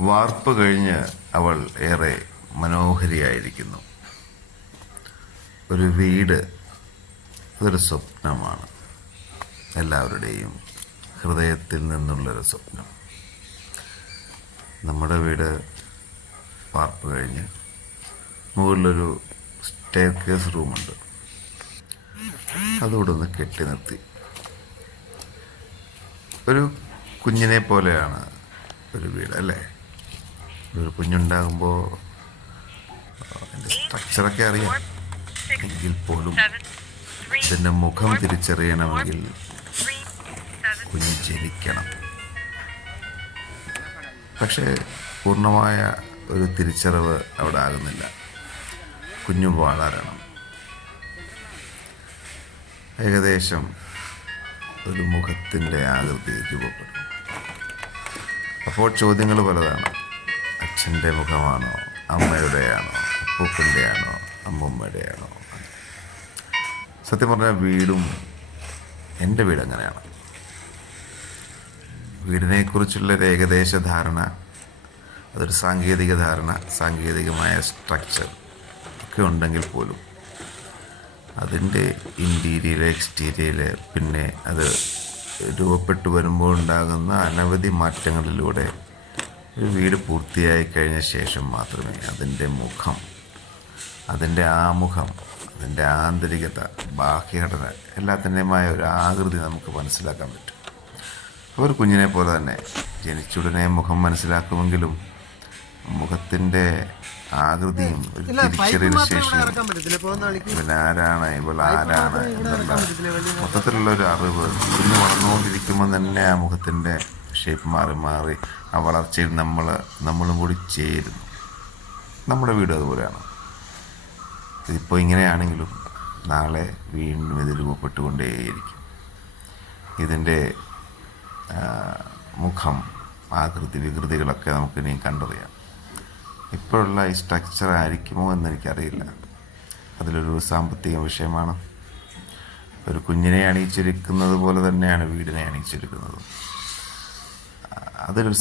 വാർപ്പ് കഴിഞ്ഞ് അവൾ ഏറെ മനോഹരിയായിരിക്കുന്നു. ഒരു വീട് അതൊരു സ്വപ്നമാണ്. എല്ലാവരുടെയും ഹൃദയത്തിൽ നിന്നുള്ളൊരു സ്വപ്നം. നമ്മുടെ വീട് വാർപ്പ് കഴിഞ്ഞ് മുകളിലൊരു സ്റ്റെയർ കേസ് റൂമുണ്ട്. അതുകൂടെ ഒന്ന് കെട്ടി നിർത്തി. ഒരു കുഞ്ഞിനെ പോലെയാണ് ഒരു വീട് അല്ലേ? ഒരു കുഞ്ഞുണ്ടാകുമ്പോൾ അതിന്റെ സ്ട്രക്ചറൊക്കെ അറിയാം. എങ്കിൽ പോലും ഇതിന്റെ മുഖം തിരിച്ചറിയണമെങ്കിൽ കുഞ്ഞ് ജനിക്കണം. പക്ഷേ പൂർണമായ ഒരു തിരിച്ചറിവ് അവിടെ ആകുന്നില്ല. കുഞ്ഞു വളരണം. ഏകദേശം ഒരു മുഖത്തിന്റെ ആകൃതിയിലേക്ക് പോകും അപ്പോൾ ചോദ്യങ്ങൾ പലതാണ്. അച്ഛന്റെ മുഖമാണോ? അമ്മയുടെയാണോ? അപ്പൂപ്പന്റെയാണോ? അമ്മൂമ്മയുടെയാണോ? സത്യം പറഞ്ഞാൽ വീടും എന്റെ വീട് അങ്ങനെയാണ് വീടിനെക്കുറിച്ചുള്ളൊരു ഏകദേശ ധാരണ അതൊരു സാങ്കേതിക ധാരണ സാങ്കേതികമായ സ്ട്രക്ചർ ഒക്കെ ഉണ്ടെങ്കിൽ പോലും അതിന്റെ ഇന്റീരിയൽ എക്സ്റ്റീരിയൽ പിന്നെ അത് രൂപപ്പെട്ടു വരുമ്പോൾ ഉണ്ടാകുന്ന അനവധി മാറ്റങ്ങളിലൂടെ ഒരു വീട് പൂർത്തിയായി കഴിഞ്ഞ ശേഷം മാത്രമേ അതിന്റെ മുഖം അതിന്റെ ആമുഖം അതിന്റെ ആന്തരികത ബാഹ്യഘടന എല്ലാത്തിന്റെയുമായ ഒരു ആകൃതി നമുക്ക് മനസ്സിലാക്കാൻ പറ്റും. അവർ കുഞ്ഞിനെ പോലെ തന്നെ ജനിച്ചുടനെ മുഖം മനസ്സിലാക്കുമെങ്കിലും മുഖത്തിന്റെ ആകൃതിയും ഒരു തിരിച്ചറിയൽ ശേഷിയും ഇവൻ ആരാണ് ഇവൾ ആരാണ് എന്നുള്ള മൊത്തത്തിലുള്ള ഒരു അറിവ് കുഞ്ഞ് വളർന്നുകൊണ്ടിരിക്കുമ്പോൾ തന്നെ ആ മുഖത്തിന്റെ ഷേപ്പ് മാറി മാറി ആ വളർച്ചയിൽ നമ്മൾ നമ്മളും കൂടി ചേരുന്നു. നമ്മുടെ വീട് അതുപോലെയാണ്. ഇതിപ്പോൾ ഇങ്ങനെയാണെങ്കിലും നാളെ വീണ്ടും ഇത് രൂപപ്പെട്ടുകൊണ്ടേയിരിക്കും. ഇതിന്റെ മുഖം ആകൃതി വികൃതികളൊക്കെ നമുക്ക് ഇനിയും കണ്ടറിയാം. ഇപ്പോഴുള്ള ഈ സ്ട്രക്ചർ ആയിരിക്കുമോ എന്ന് എനിക്കറിയില്ല അതിലൊരു സാമ്പത്തിക വിഷയമാണ്. ഒരു കുഞ്ഞിനെ അണിയിച്ചൊരുക്കുന്നത് പോലെ തന്നെയാണ് വീടിനെ അണിയിച്ചൊരുക്കുന്നത്. സാമ്പത്തിക